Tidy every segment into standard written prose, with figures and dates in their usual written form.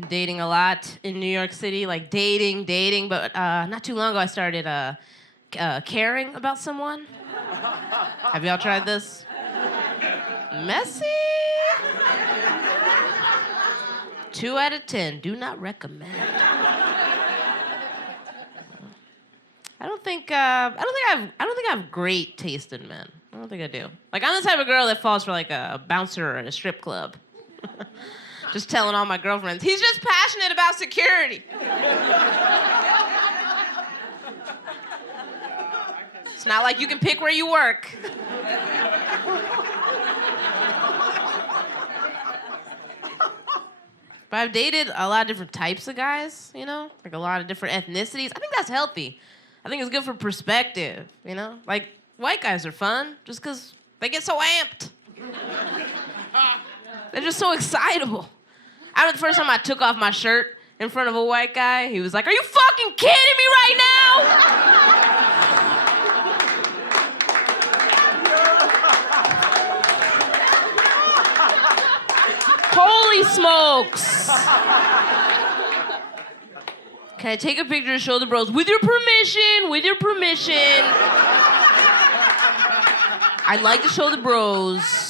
Been dating a lot in New York City, like dating, but not too long ago I started caring about someone. Have y'all tried this? Messy? 2 out of 10, do not recommend. I don't think I have great taste in men. I don't think I do. Like, I'm the type of girl that falls for like a bouncer at a strip club. Just telling all my girlfriends, he's just passionate about security. It's not like you can pick where you work. But I've dated a lot of different types of guys, you know? Like a lot of different ethnicities. I think that's healthy. I think it's good for perspective, you know? Like, white guys are fun just because they get so amped. They're just so excitable. I remember the first time I took off my shirt in front of a white guy, he was like, "Are you fucking kidding me right now?" Holy smokes. Can I take a picture to show the bros? With your permission, with your permission. I'd like to show the bros.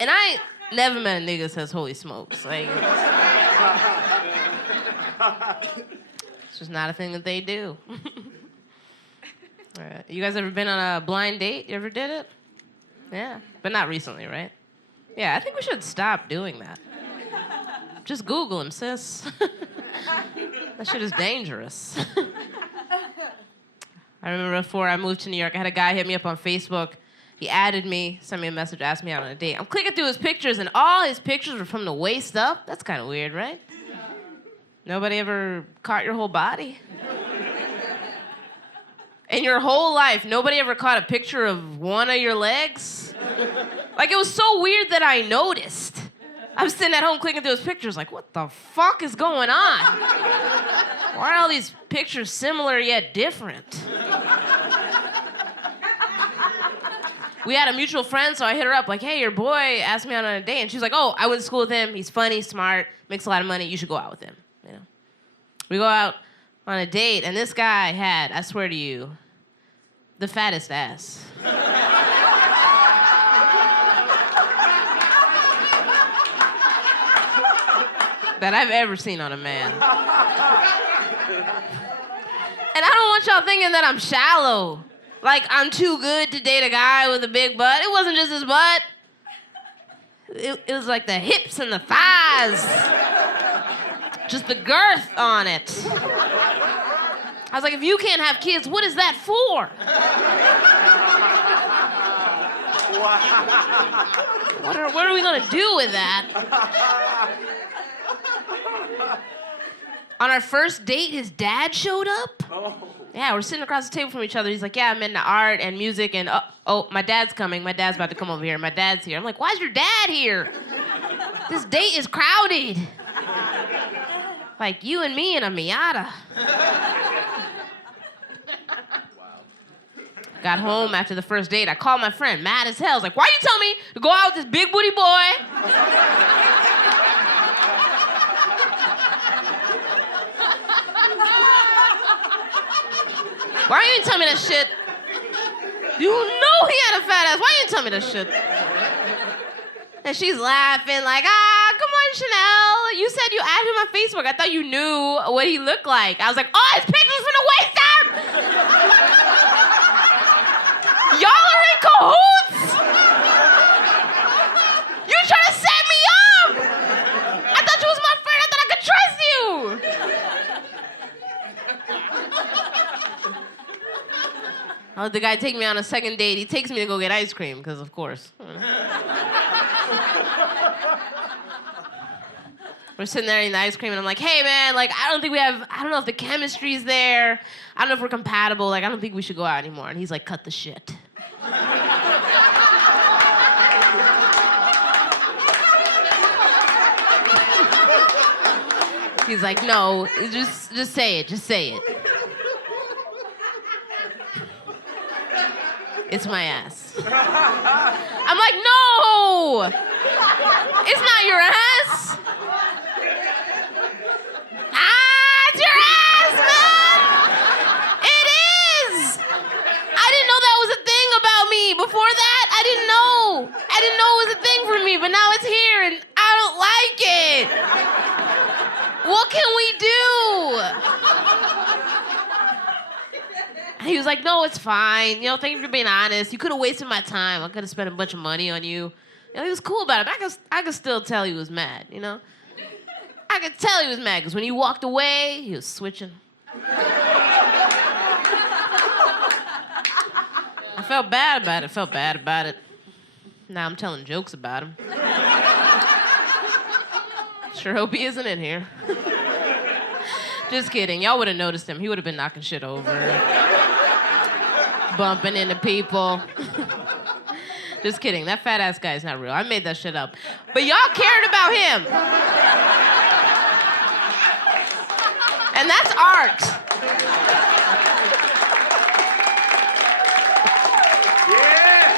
And I never met a nigga that says holy smokes. Like, it's just not a thing that they do. You guys ever been on a blind date? You ever did it? Yeah, but not recently, right? Yeah, I think we should stop doing that. Just Google him, sis. That shit is dangerous. I remember before I moved to New York, I had a guy hit me up on Facebook. He added me, sent me a message, asked me out on a date. I'm clicking through his pictures, and all his pictures were from the waist up. That's kind of weird, right? Nobody ever caught your whole body? In your whole life, nobody ever caught a picture of one of your legs? Like, it was so weird that I noticed. I was sitting at home clicking through his pictures like, what the fuck is going on? Why are all these pictures similar yet different? We had a mutual friend, so I hit her up like, hey, your boy asked me out on a date. And she's like, oh, I went to school with him. He's funny, smart, makes a lot of money. You should go out with him. You know? We go out on a date, and this guy had, I swear to you, the fattest ass. That I've ever seen on a man. And I don't want y'all thinking that I'm shallow. Like, I'm too good to date a guy with a big butt. It wasn't just his butt. It was like the hips and the thighs. Just the girth on it. I was like, if you can't have kids, what is that for? Wow. What are we gonna do with that? On our first date, his dad showed up. Oh. Yeah, we're sitting across the table from each other. He's like, yeah, I'm into art and music, and oh, my dad's coming. My dad's about to come over here. My dad's here. I'm like, why's your dad here? This date is crowded. Like, you and me and a Miata. Got home after the first date. I called my friend, mad as hell. I was like, why you tell me to go out with this big booty boy? Why you didn't tell me that shit? You know he had a fat ass. Why you didn't tell me that shit? And she's laughing like, come on, Chanel. You said you added him on Facebook. I thought you knew what he looked like. I was like, oh, his picture's from the waist up! Y'all are in cahoots! You trying to set me up! I thought you was my friend. I thought I could trust you! I let the guy take me on a second date. He takes me to go get ice cream, because of course. We're sitting there eating the ice cream, and I'm like, hey, man, like, I don't know if the chemistry's there. I don't know if we're compatible. Like, I don't think we should go out anymore. And he's like, cut the shit. He's like, no, just say it. Just say it. It's my ass. I'm like, no! No! It's not your ass! It's your ass, man! It is! I didn't know that was a thing about me. Before that, I didn't know. I didn't know it was a thing for me, but now it's here and I don't like it. What can we do? He was like, no, it's fine. You know, thank you for being honest. You could have wasted my time. I could have spent a bunch of money on you. You know, he was cool about it, but I could still tell he was mad, you know? I could tell he was mad, because when he walked away, he was switching. I felt bad about it. Now I'm telling jokes about him. Sure hope he isn't in here. Just kidding. Y'all would have noticed him. He would have been knocking shit over. Bumping into people. Just kidding. That fat ass guy is not real. I made that shit up. But y'all cared about him. And that's art. Yeah.